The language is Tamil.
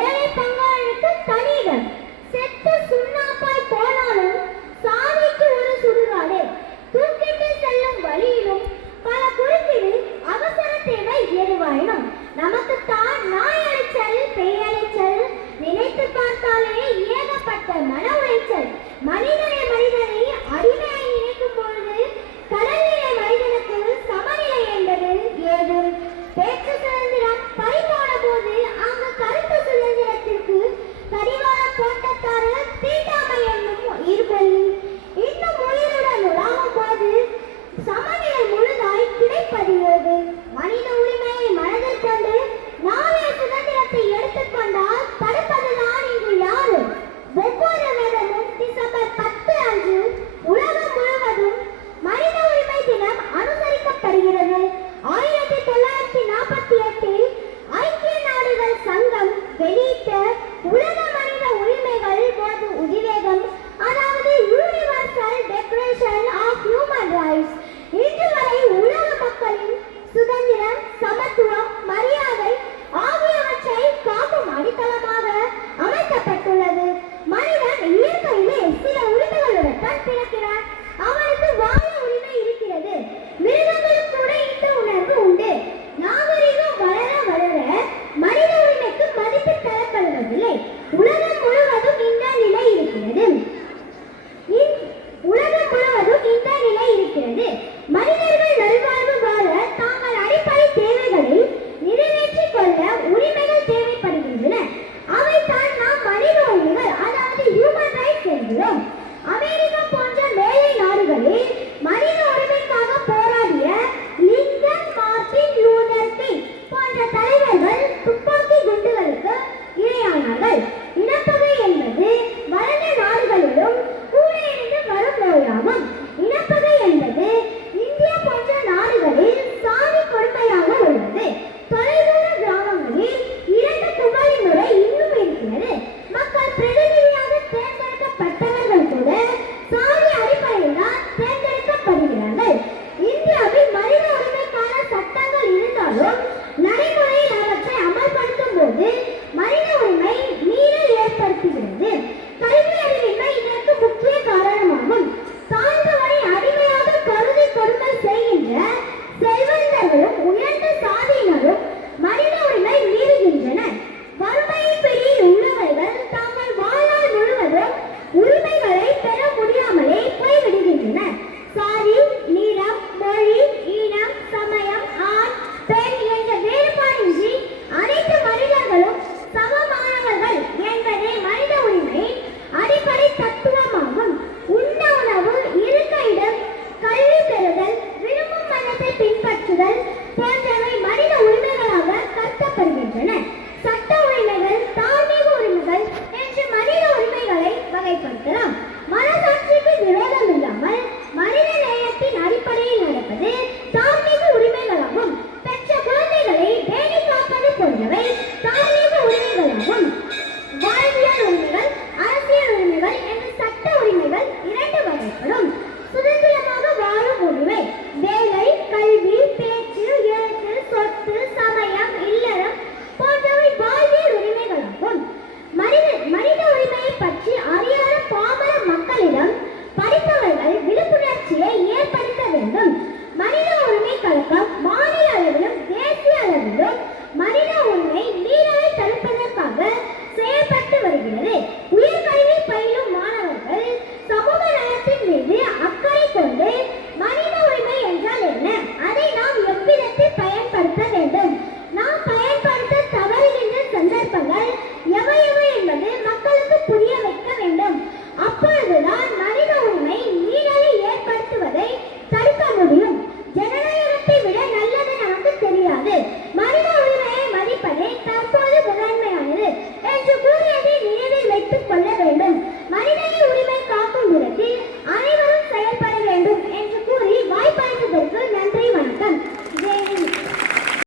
ஏழை பங்காளிக்கு தனியிடம், செத்து சுண்ணாப்பாய் போனாலும் சாதிக்கு ஒரு சுடுகாடு, தூக்கிட்டு செல்லும் வழியிலும் பல குறுக்கீடு, அவசர தேவை எதுவாயினும் நமக்கு தான் நாய் அழைச்சல், பேய் அழைச்சல், நினைத்து பார்த்தாலே ஏகப்பட்ட மன உளைச்சல். மனிதனை அடிமையை நினைக்கும் பொழுது கடல்நிலை மனிதனுக்கு சமநிலை என்பது ஏது? பேச்சு சுதந்திரம் பறிபோன போது அங்கு கருத்து சுதந்திரத்திற்கு கடிவாளம் போட்டத்தாறு தீண்டாமை என்னும் இருப்பது. இன்னும் உயிருடன் உலாவும் போது சமநிலை முழுதாய் கிடைப்பது ஏது? மனித உரிமையை மனதில் கொண்டு நாளைய சுதந்திரத்தை எடுத்துக்கொண்டால் தடுப்பதுதான் இங்கு யாரு? ஒவ்வொரு வருடமும் டிசம்பர் 10 அன்று உலகம் முழுவதும் மனித உரிமை தினம் அனுசரிக்கப்படுகிறது. 1948 ஐக்கிய நாடுகள் சங்கம் வெளியிட்ட உலக மனித உரிமைகள் பொது உதிவேகம், அதாவது Universal Declaration of Human Rights, இன்று வரை உலக மக்களின் சுதந்திரம், சமத்துவம், மரியாதை ஆகியவற்றை காக்கும் அடித்தளமாக அமைக்கப்பட்டுள்ளது. மனிதன் இயற்கையிலே சில உரிமைகளுடன் தான் பிறக்கிறான். அவனுக்கு வாழ உரிமை இருக்கிறது. மிருகங்களுக்கு கூட இந்த உணர்வு உண்டு. நாகரிகம் வளர வளர மனித உரிமைக்கு மதிப்பு தரப்படுவதில்லை. உலகம் முழுவதும் இந்த நிலை இருக்கிறது. மனிதர்கள் நல்வாழ்வு வாழ தாங்கள் அடிப்படை தேவைகளை நிறைவேற்றிக் கொள்ள உரிமைகள் தேவைப்படுகின்றன. அவைதான் நாம் மனித உரிமைகள், அதாவது ஹியூமன் ரைட்ஸ் என்கிறோம். அமெரிக்கா போன்ற மேலை நாடுகளில் மனித உரிமைக்காக போராடிய லிங்கன், மார்ட்டின் லூதர் கிங் போன்ற தலைவர்கள் துப்பாக்கி குண்டுகளுக்கு இரையானார்கள். இனத்தொகை என்பது வளர்ந்த நாடுகளிலும் கூட இருந்து வரும் நோயாகும். இனத்தொகை என்பது இந்தியா போன்ற நாடுகளில் சாதி கொடுமையாக உள்ளது. தொலைதூர கிராமங்களில் 2 குவளை முறை இன்னும் இருக்கிறது. மக்கள் பிரதிநிதியாக தேர்ந்தெடுக்கப்பட்டவர்கள் கூட சாதி அடிப்படையில் தான் தேர்ந்தெடுக்கப்படுகிறார்கள். இந்தியாவில் மனித உரிமைக்கான சட்டங்கள் இருந்தாலும் நடைமுறையில் அவற்றை அமல்படுத்தும் போது மனித உரிமை மீறல் ஏற்படுத்துகிறது. கல்வி அறிவின்மை இதற்கு முக்கிய காரணமாகும். தாழ்ந்தவரை அடிமையாக கருதி கொடுமை செய்கின்ற செல்வந்தர்களும் உயர்ந்த சாதியினரும் மனித உரிமை மீறுகின்றனர். வறுமையின் பிடியில் உள்ளவர்கள் தாங்கள் வாழ்நாள் முழுவதும் உரிமைகளை பெற முடியாமலே போய்விடுகின்றனர். சாதி, நிறம், மொழி, இனம், சமயம், ஆண், பெண் என்ற வேறுபாடின்றி அனைத்து மனிதர்களும் சமமானவர்கள் என்பதே மனித உரிமை அடிப்படை தத்துவமாகும். உண்ண உணவு, இருக்க இடம், கல்வி பெறுதல், விரும்பும் மதத்தை பின்பற்றுதல் போன்றவை மனித உரிமைகளாக கருதப்படுகின்றன.